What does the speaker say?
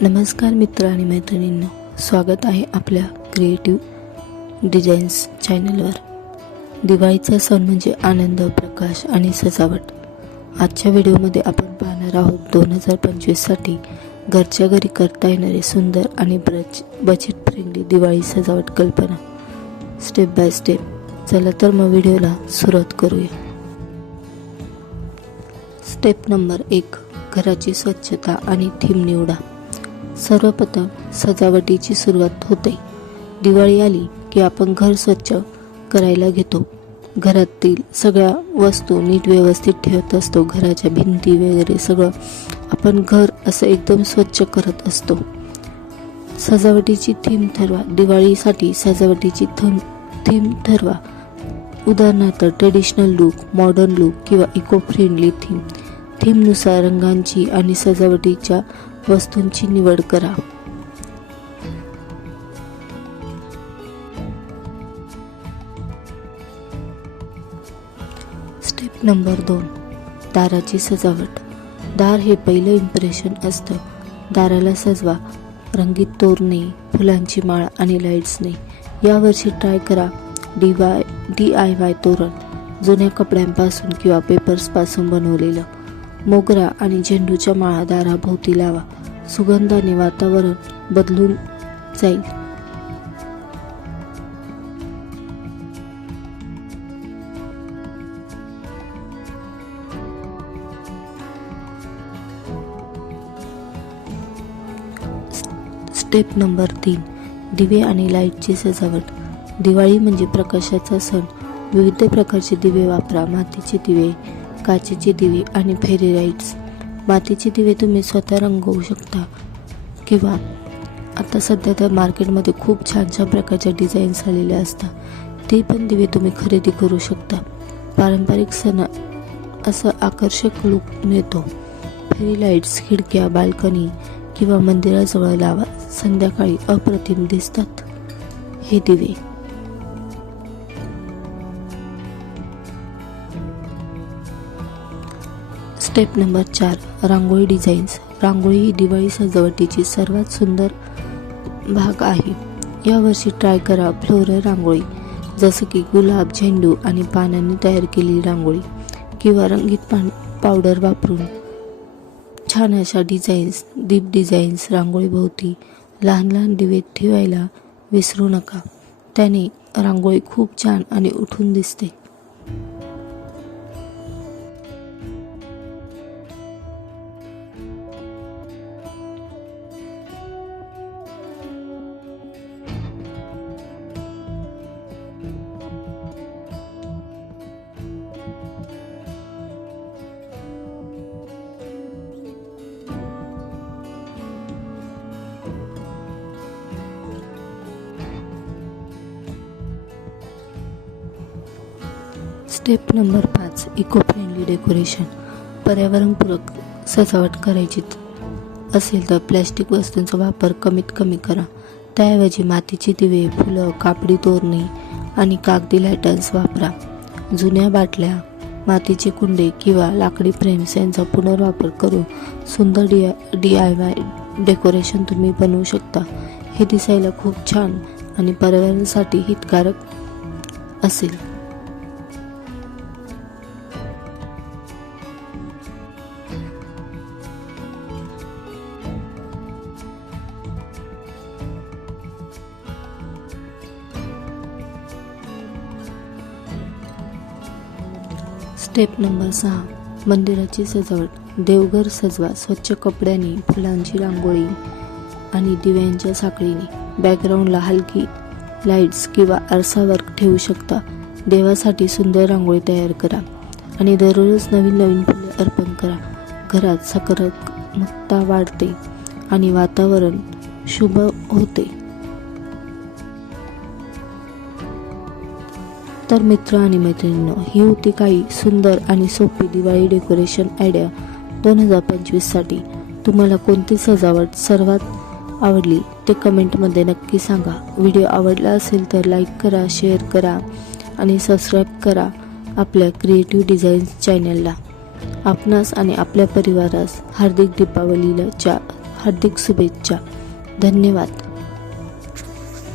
नमस्कार मित्र आणि मैत्रिणींना स्वागत आहे आपल्या क्रिएटिव्ह डिझाईन्स चॅनलवर दिवाळीचा सण म्हणजे आनंद प्रकाश आणि सजावट. आजच्या व्हिडिओमध्ये आपण पाहणार आहोत दोन हजार पंचवीससाठी घरच्या घरी करता येणारे सुंदर आणि ब्रच बजेट फ्रेंडली दिवाळी सजावट कल्पना. स्टेप बाय स्टेप चला तर मग व्हिडिओला सुरुवात करूया. स्टेप नंबर एक. घराची स्वच्छता आणि थीम निवडा. सर्वप्रथम सजावटीची सुरुवात होते. दिवाळी आली की आपण घर स्वच्छ करायला घेतो. घरातील सगळ्या वस्तू नीट व्यवस्थित ठेवत असतो. घराच्या भिंती वगैरे सगळं आपण घर असं एकदम स्वच्छ करत असतो. सजावटीची थीम ठरवा. दिवाळीसाठी सजावटीची थीम थीम ठरवा. उदाहरणार्थ ट्रेडिशनल लुक मॉडर्न लुक किंवा इको फ्रेंडली थीम थीमनुसार रंगांची आणि सजावटीच्या वस्तूंची निवड करा. स्टेप नंबर दोन. दाराची सजावट. दार हे पहिलं इम्प्रेशन असतं. दाराला सजवा. रंगीत तोरणे फुलांची माळ आणि लाईट्सने यावर्षी ट्राय करा D Y D I Y तोरण. जुन्या कपड्यांपासून किंवा पेपर्सपासून बनवलेलं. मोगरा आणि झेंडूच्या माळा दाराभोवती लावा. सुगंधाने वातावरण बदलून जाईल. स्टेप नंबर तीन दिवे आणि लाईटची सजावट. दिवाळी म्हणजे प्रकाशाचा सण. विविध प्रकारचे दिवे वापरा. मातीचे दिवे काचेचे दिवे आणि फेरी लाईट्स मातीचे दिवे तुम्ही स्वतः रंगवू शकता. किंवा आता सध्या तर मार्केटमध्ये खूप छान छान प्रकारच्या डिझाईन्स आलेल्या असतात. ते पण दिवे तुम्ही खरेदी करू शकता. पारंपरिक सण असं आकर्षक लुक मिळतो. फेरी लाईट्स खिडक्या बाल्कनी किंवा मंदिराजवळ लावा संध्याकाळी अप्रतिम दिसतात. हे दिवे स्टेप नंबर चार रांगोळी डिझाईन्स रांगोळी ही दिवाळी सजावटीची सर्वात सुंदर भाग आहे. यावर्षी ट्राय करा फ्लोरल रांगोळी. जसं की गुलाब झेंडू आणि पानांनी तयार केलेली रांगोळी किंवा रंगीत पान पावडर वापरून. छान अशा डिझाईन्स दीप डिझाईन्स रांगोळीभोवती लहान लहान दिवे ठेवायला विसरू नका. त्याने रांगोळी खूप छान आणि उठून दिसते. स्टेप नंबर पाच इको फ्रेंडली डेकोरेशन पर्यावरणपूरक सजावट करायची असेल तर प्लॅस्टिक वस्तूंचा वापर कमीत कमी करा. त्याऐवजी मातीची दिवे फुलं कापडी तोरणे आणि कागदी लायटन्स वापरा. जुन्या बाटल्या मातीचे कुंडे किंवा लाकडी फ्रेम्स यांचा पुनर्वापर करून सुंदर D D I Y decoration तुम्ही बनवू शकता. हे दिसायला खूप छान आणि पर्यावरणासाठी हितकारक असेल. स्टेप नंबर सहा. मंदिराची सजावट देवघर सजवा. स्वच्छ कपड्यांनी फुलांची रांगोळी आणि दिव्यांच्या साखळीने. बॅकग्राऊंडला हलकी लाईट्स किंवा आरसावर ठेवू शकता. देवासाठी सुंदर रांगोळी तयार करा आणि दररोज नवीन नवीन फुले अर्पण करा. घरात सकारात्मकता वाढते आणि वातावरण शुभ होते. तर मित्र आणि मैत्रिणींनो ही होती काही सुंदर आणि सोपी दिवाळी डेकोरेशन आयडिया दोन हजार पंचवीससाठी तुम्हाला कोणती सजावट सर्वात आवडली ते कमेंटमध्ये नक्की सांगा. व्हिडिओ आवडला असेल तर लाईक करा शेअर करा आणि सबस्क्राईब करा आपल्या क्रिएटिव्ह डिझाईन्स चॅनलला आपणास आणि आपल्या परिवारास हार्दिक दीपावलीच्या हार्दिक शुभेच्छा. धन्यवाद.